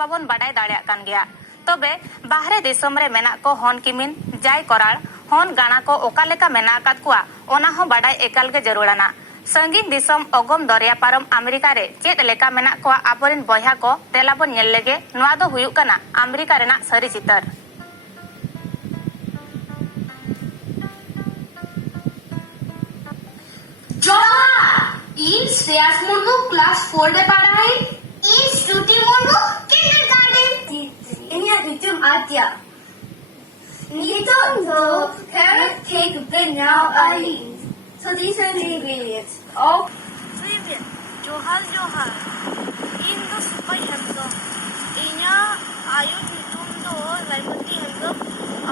बाबन बाडाय दाड़ेयाग कान गया। तबे बाहरे दिसम रे मेना को हॉन किमिन जाय कराड़ हॉन गाना को ओका लेका मेना आकाद कुआ ओना हो बाडाय एकाल गे जरूराना। संगीन दिसम अगम दरिया पारम अमेरिका रे चेद लेका मेना को आबोरेन बयहा को तेलाबन नेल लेगे नोआ दो हुयुग कना अमेरिका रेना सरी चितर। इन श्रेयस मुर्मू क्लास 4 में पढ़ा है। इन श्रुति मुर्मू किंडरगार्टन। इन्हें रितुम आद्या। Neither the carrot cake been now eating. So these are the ingredients. Oh. Vivian, Johar Johar. In the super handsome. Inya ayu nyutum do Raimati handsome.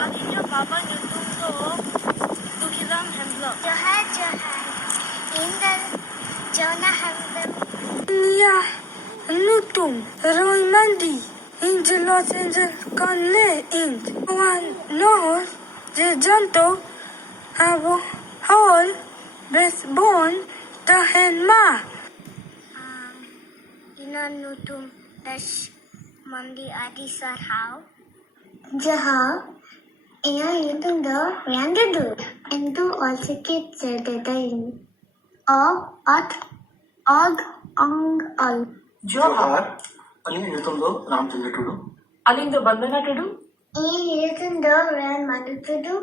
And inya baba nyutum do Dukhiram handsome. Johar Johar. In the Jonah handsome. Nia Nutum Raimandi. In the Los Angeles Conley in one knows the Janto have whole breastbone the henma. Ina Nutum Dash Mandi Adi Sir how? Jaha. Ina Nutum the Randu. And do also keep the in. At Og Ong Al. जोहार अलिंग युतुम दो रामचंद्र टुडू अलिंग दो बंदना Tudu Nutum the Ran Mandutudu.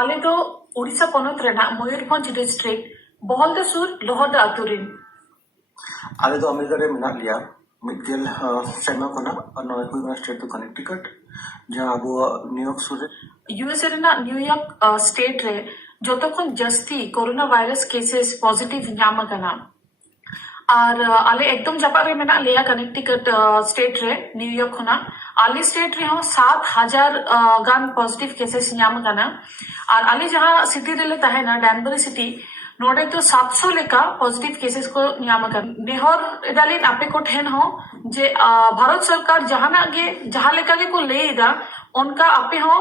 अले दो उड़ीसा पनत रेना Mayurbhanj district बहल द सुर लोहर द अतुरिन आले दो अमेरिका रे मेना लिया मिडगेल सेमा कोना और नॉर्थ कोई स्टेट तो कनेक्टिकट जहां अब न्यूयॉर्क सुर यूएसए रेना न्यूयॉर्क स्टेट रे जोतखन जस्ती कोरोना वायरस केसेस पॉजिटिव ᱧᱟᱢ कना और आले एकदम जापान रे मेना लिया कनेक्टिकट स्टेट रे न्यूयॉर्क होना आले स्टेट रे हो 7,000 गान पॉजिटिव केसेस ᱧᱟᱢ कना और आले जहां सिटी रे ले तहेना डैनबरी सिटी नोडे तो 700 लेका पॉजिटिव केसेस को ᱧाम कना नेहर एदालिन आपे को ठेन हो जे भारत सरकार जहाना गे जहां लेका गे को लेदा उनका आपे हो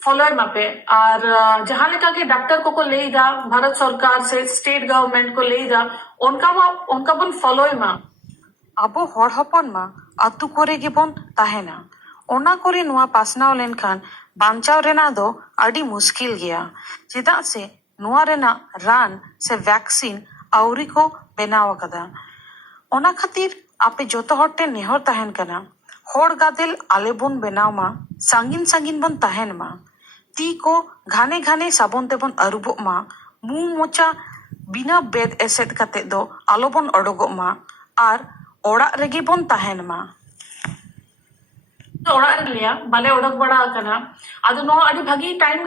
फॉलो मापे और जहां लेका के डॉक्टर को लेदा भारत सरकार से स्टेट गवर्नमेंट को लेदा उनका बन फॉलो मा आबो हर हपन मा आतु कोरे गेबन ताहेना ओना कोरे नुआ पासनाव लेनखान बांचाव रेना दो आडी मुश्किल गया चेदा से नुआ रेना रान से वैक्सीन आउरी को बेनाव कदा ओना खातिर आपे जोतो हट्टे नेहर ताहेन कना होड़ गादेल आले बोन बेनाव मा सांगिन सांगिन बन ताहेन मा ती को घाने घाने साबन तेबन अरुबो मा मु मोचा बिना बेद एसेद कते दो आलोबन अडोगो मा आर ओड़ा रेगे बोन ताहेन मा ओड़ा लिया बाले ओडक बड़ा कना आदो नो आडी भागी टाइम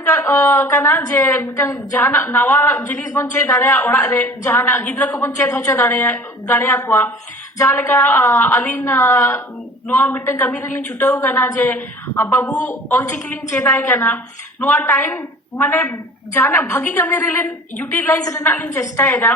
कना जे मिटन जहाना नवा जिनिस बन चे दाड़या ओड़ा रे जहाना गिद्रा को बन चे होचे दाड़या कुआ जहां लेका अलिन नोआ मिटन कमी रिलिन छुटाऊ कना जे बाबू ऑलचिकिलिन चेदाय कना नोआ टाइम माने जहाना भागी कमी रिलिन यूटिलाइज रेना लिन चेष्टा एदा